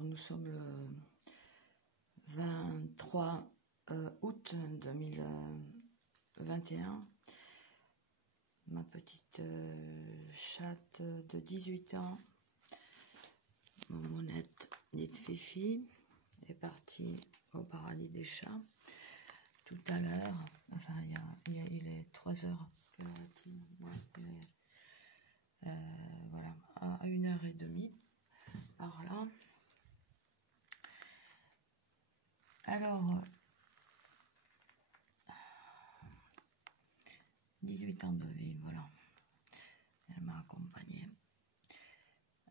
Alors, nous sommes le 23 août 2021. Ma petite chatte de 18 ans, Momonette, dite Fifi, est partie au paradis des chats tout à l'heure. Enfin, il est 3 heures. Quelle heure est-il? Ouais, voilà, à 1h30 par là. Alors, 18 ans de vie, voilà. Elle m'a accompagnée.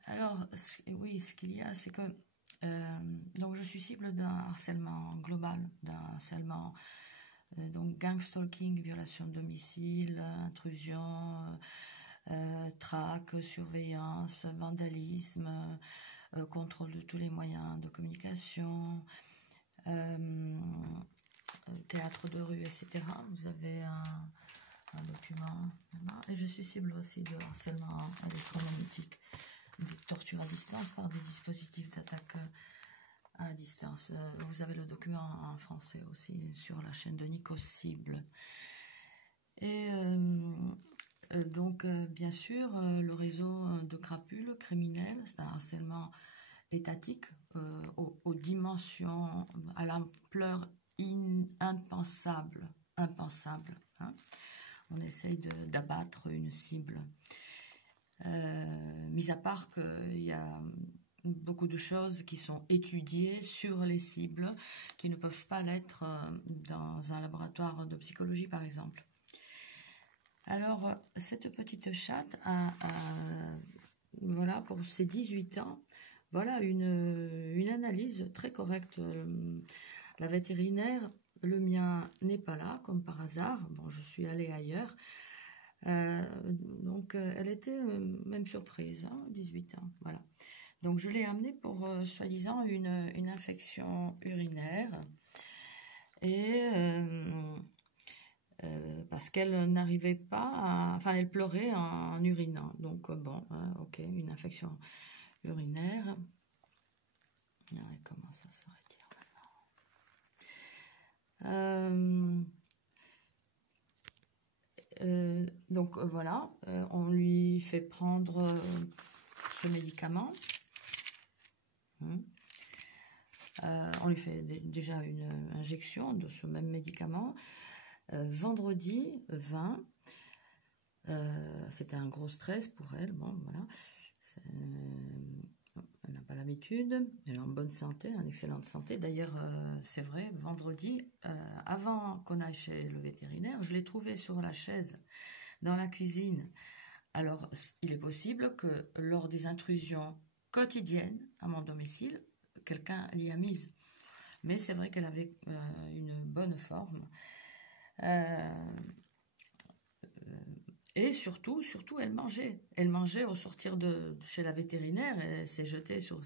Alors, oui, ce qu'il y a, c'est que donc je suis cible d'un harcèlement global, d'un harcèlement donc gang stalking, violation de domicile, intrusion, traque, surveillance, vandalisme, contrôle de tous les moyens de communication, théâtre de rue, etc. Vous avez un document. Et je suis cible aussi de harcèlement électromagnétique, de torture à distance par des dispositifs d'attaque à distance. Vous avez le document en français aussi sur la chaîne de Nikos Cible. Et donc, bien sûr, le réseau de crapules criminels, c'est un harcèlement étatique aux dimensions, à l'ampleur impensable. Hein. On essaye d'abattre une cible. Mis à part qu'il y a beaucoup de choses qui sont étudiées sur les cibles qui ne peuvent pas l'être dans un laboratoire de psychologie, par exemple. Alors, cette petite chatte voilà, pour ses 18 ans, voilà une analyse très correcte. La vétérinaire, le mien n'est pas là, comme par hasard. Bon, je suis allée ailleurs. Donc, elle était même surprise, hein, 18 ans, voilà. Donc, je l'ai amenée pour, soi-disant, une infection urinaire. Et parce qu'elle n'arrivait pas à... Enfin, elle pleurait en urinant. Donc, bon, ok, une infection urinaire. Elle commence à se retirer maintenant. Donc, voilà, on lui fait prendre ce médicament. On lui fait déjà une injection de ce même médicament. Vendredi 20, c'était un gros stress pour elle. Bon, voilà. Elle n'a pas l'habitude. Elle est en bonne santé, en excellente santé. D'ailleurs, c'est vrai, vendredi, avant qu'on aille chez le vétérinaire, je l'ai trouvée sur la chaise dans la cuisine. Alors, il est possible que lors des intrusions quotidiennes à mon domicile, quelqu'un l'y a mise. Mais c'est vrai qu'elle avait une bonne forme. Et surtout, elle mangeait. Elle mangeait au sortir de chez la vétérinaire. Elle s'est jetée sur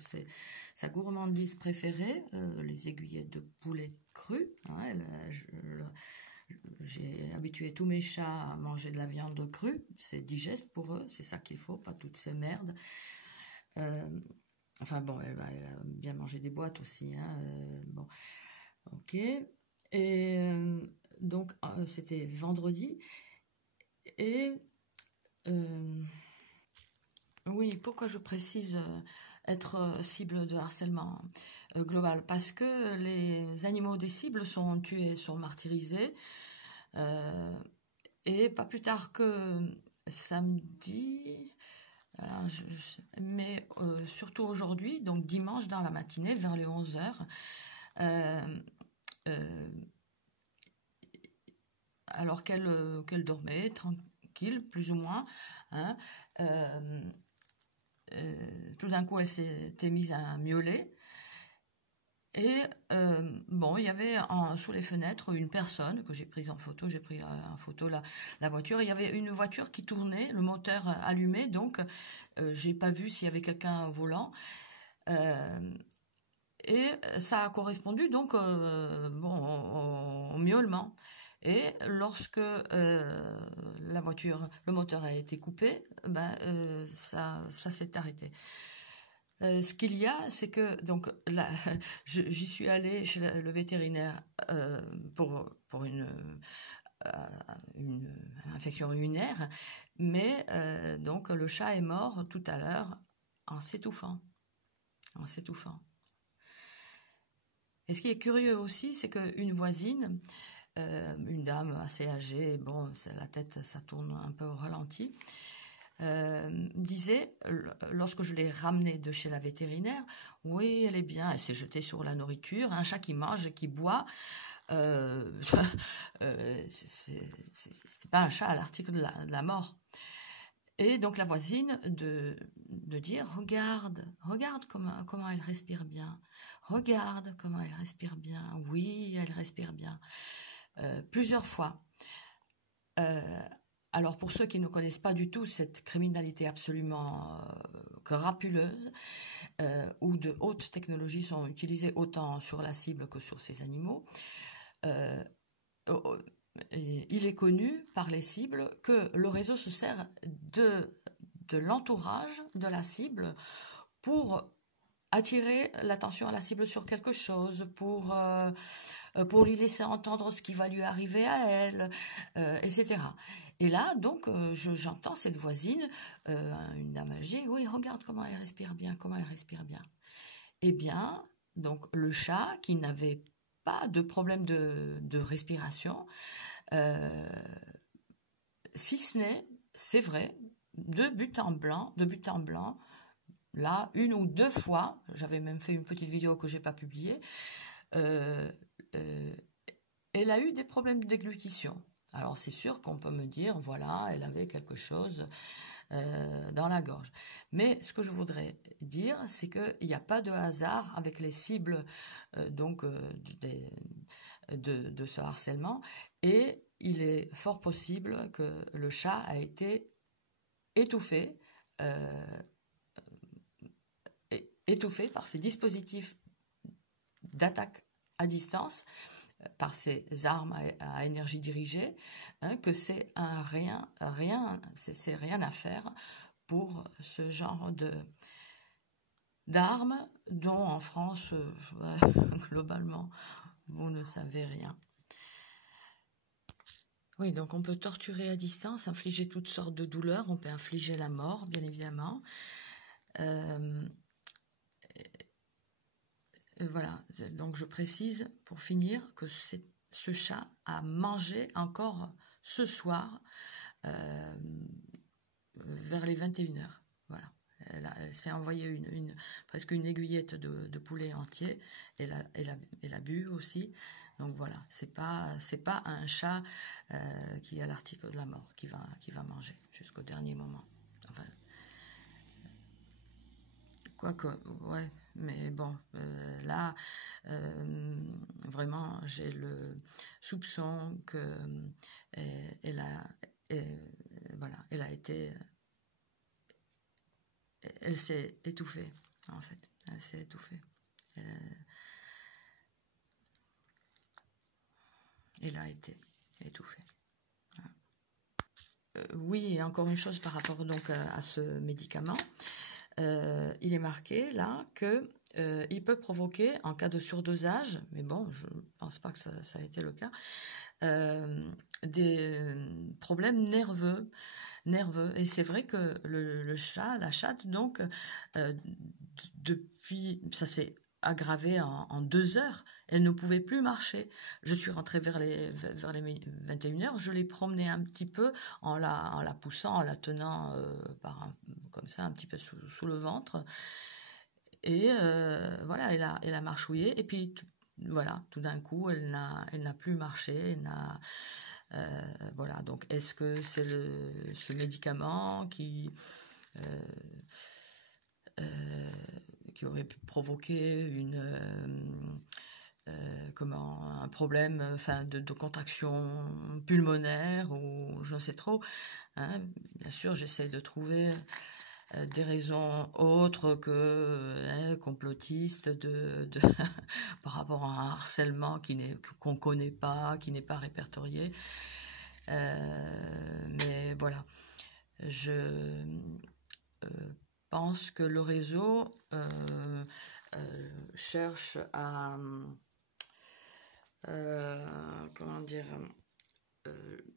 sa gourmandise préférée, les aiguillettes de poulet cru. Hein, j'ai habitué tous mes chats à manger de la viande crue. C'est digeste pour eux, c'est ça qu'il faut, pas toutes ces merdes. Enfin bon, elle a bien mangé des boîtes aussi. Hein, bon, ok. Et donc, c'était vendredi. Et oui, pourquoi je précise être cible de harcèlement global? Parce que les animaux des cibles sont tués, sont martyrisés. Et pas plus tard que samedi, mais surtout aujourd'hui, donc dimanche dans la matinée, vers les 11h, alors qu'elle dormait tranquille, plus ou moins, hein, tout d'un coup elle s'était mise à miauler. Et bon, il y avait sous les fenêtres une personne que j'ai prise en photo. J'ai pris en photo la voiture. Il y avait une voiture qui tournait, le moteur allumé, donc j'ai pas vu s'il y avait quelqu'un au volant. Et ça a correspondu donc bon, au miaulement. Et lorsque la voiture, le moteur a été coupé, ben, ça s'est arrêté. Ce qu'il y a, c'est que donc là, j'y suis allée chez le vétérinaire pour une infection urinaire, mais donc le chat est mort tout à l'heure en s'étouffant. En s'étouffant. Et ce qui est curieux aussi, c'est qu'une voisine, une dame assez âgée, bon, la tête, ça tourne un peu au ralenti, disait, lorsque je l'ai ramenée de chez la vétérinaire, oui, elle est bien, elle s'est jetée sur la nourriture, un chat qui mange et qui boit, c'est pas un chat à l'article de la mort. Et donc la voisine de dire, regarde comment elle respire bien, regarde comment elle respire bien, oui, elle respire bien, plusieurs fois. Alors pour ceux qui ne connaissent pas du tout cette criminalité absolument crapuleuse, où de hautes technologies sont utilisées autant sur la cible que sur ces animaux, il est connu par les cibles que le réseau se sert de l'entourage de la cible pour attirer l'attention à la cible sur quelque chose, pour lui laisser entendre ce qui va lui arriver à elle, etc. Et là, donc, j'entends cette voisine, une dame âgée, oui, regarde comment elle respire bien, comment elle respire bien. Eh bien, donc, le chat qui n'avait pas de problème de respiration, si ce n'est, c'est vrai, de but en blanc, là, une ou deux fois, j'avais même fait une petite vidéo que j'ai pas publiée, elle a eu des problèmes de déglutition. Alors c'est sûr qu'on peut me dire, voilà, elle avait quelque chose dans la gorge. Mais ce que je voudrais dire, c'est qu'il n'y a pas de hasard avec les cibles de ce harcèlement, et il est fort possible que le chat a été étouffé par ces dispositifs d'attaque à distance, par ces armes à énergie dirigée, hein, que c'est rien à faire pour ce genre d'armes dont en France, globalement, vous ne savez rien. Oui, donc on peut torturer à distance, infliger toutes sortes de douleurs, on peut infliger la mort, bien évidemment. Voilà, donc je précise pour finir que ce chat a mangé encore ce soir vers les 21h. Voilà. Elle s'est envoyée presque une aiguillette de poulet entier. Elle a bu aussi. Donc voilà, c'est pas un chat qui est à l'article de la mort qui va manger jusqu'au dernier moment. Enfin, quoique, ouais, mais bon, là, vraiment, j'ai le soupçon que elle a été, elle s'est étouffée, en fait, elle s'est étouffée. Elle a été étouffée. Voilà. Oui, et encore une chose par rapport donc à ce médicament. Il est marqué là que il peut provoquer, en cas de surdosage, mais bon, je ne pense pas que ça a été le cas, des problèmes nerveux. Et c'est vrai que le chat, la chatte, donc, depuis, ça s'est aggravé en 2 heures, elle ne pouvait plus marcher. Je suis rentrée vers les 21h, je l'ai promenée un petit peu en la poussant, en la tenant comme ça, un petit peu sous le ventre. Et voilà, elle a marchouillé. Et puis, voilà, tout d'un coup, elle n'a plus marché. Voilà, donc est-ce que c'est ce médicament qui aurait pu provoquer un problème, enfin de contraction pulmonaire ou je ne sais trop, hein. Bien sûr, j'essaie de trouver des raisons autres que complotistes par rapport à un harcèlement qu'on connaît pas, qui n'est pas répertorié. Mais voilà, pense que le réseau cherche à... comment dire,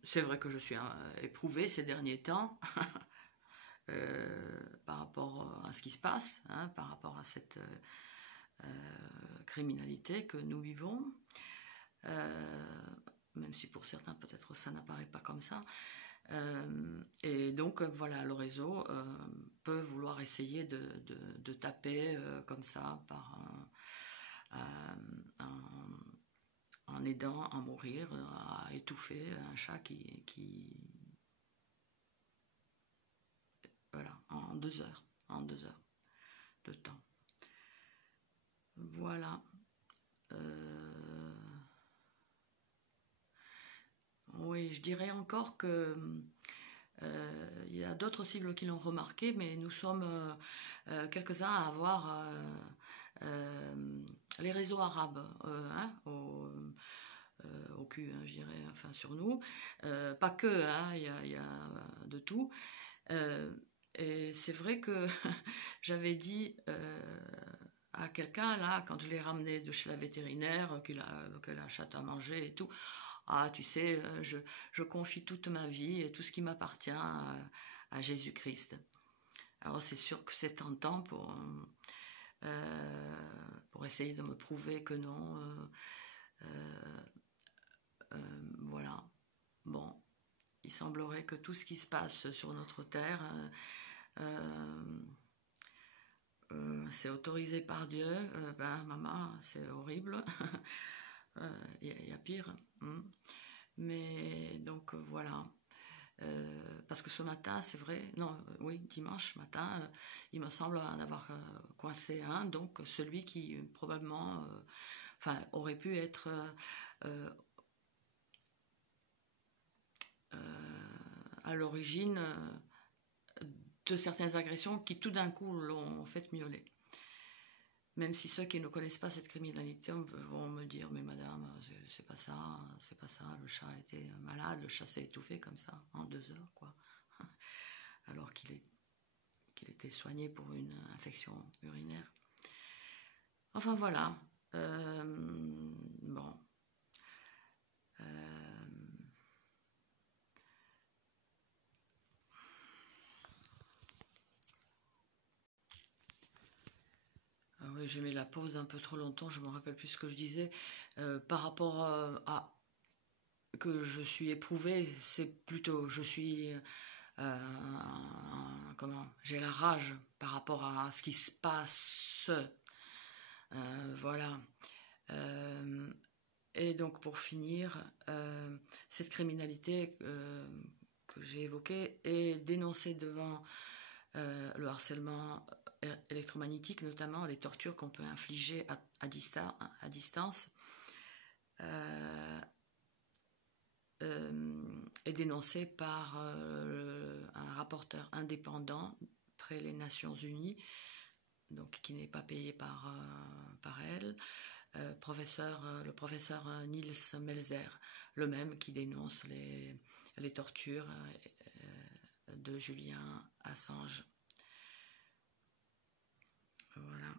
c'est vrai que je suis éprouvée ces derniers temps par rapport à ce qui se passe, hein, par rapport à cette criminalité que nous vivons, même si pour certains peut-être ça n'apparaît pas comme ça. Et donc voilà, le réseau peut vouloir essayer de taper comme ça par en aidant à mourir, à étouffer un chat qui voilà, en 2 heures de temps. Voilà. Oui, je dirais encore que il y a d'autres cibles qui l'ont remarqué, mais nous sommes quelques-uns à avoir les réseaux arabes hein, au cul, hein, je dirais, enfin sur nous. Pas que, hein, y a de tout. Et c'est vrai que j'avais dit à quelqu'un, là, quand je l'ai ramené de chez la vétérinaire, qu'elle a un chat à manger et tout, ah, tu sais, je confie toute ma vie et tout ce qui m'appartient à Jésus-Christ. Alors c'est sûr que c'est tentant pour essayer de me prouver que non. Voilà. Bon, il semblerait que tout ce qui se passe sur notre terre, c'est autorisé par Dieu. Ben, maman, c'est horrible. Il y a pire. Mais donc voilà. Parce que ce matin, c'est vrai, non, oui, dimanche matin, il me semble en avoir coincé un, donc celui qui probablement, enfin, aurait pu être à l'origine de certaines agressions qui tout d'un coup l'ont fait miauler. Même si ceux qui ne connaissent pas cette criminalité vont me dire, mais madame, c'est pas ça, le chat était malade, le chat s'est étouffé comme ça, en 2 heures, quoi. Alors qu'il était soigné pour une infection urinaire. Enfin voilà. Bon. Oui, j'ai mis la pause un peu trop longtemps, je me rappelle plus ce que je disais. Par rapport à que je suis éprouvée, c'est plutôt je suis j'ai la rage par rapport à ce qui se passe. Voilà. Et donc pour finir, cette criminalité que j'ai évoquée est dénoncée devant le harcèlement électromagnétique, notamment les tortures qu'on peut infliger à distance, est dénoncée par un rapporteur indépendant près les Nations Unies, donc qui n'est pas payé par elle, le professeur Nils Melzer, le même qui dénonce les tortures de Julian Assange. Voilà.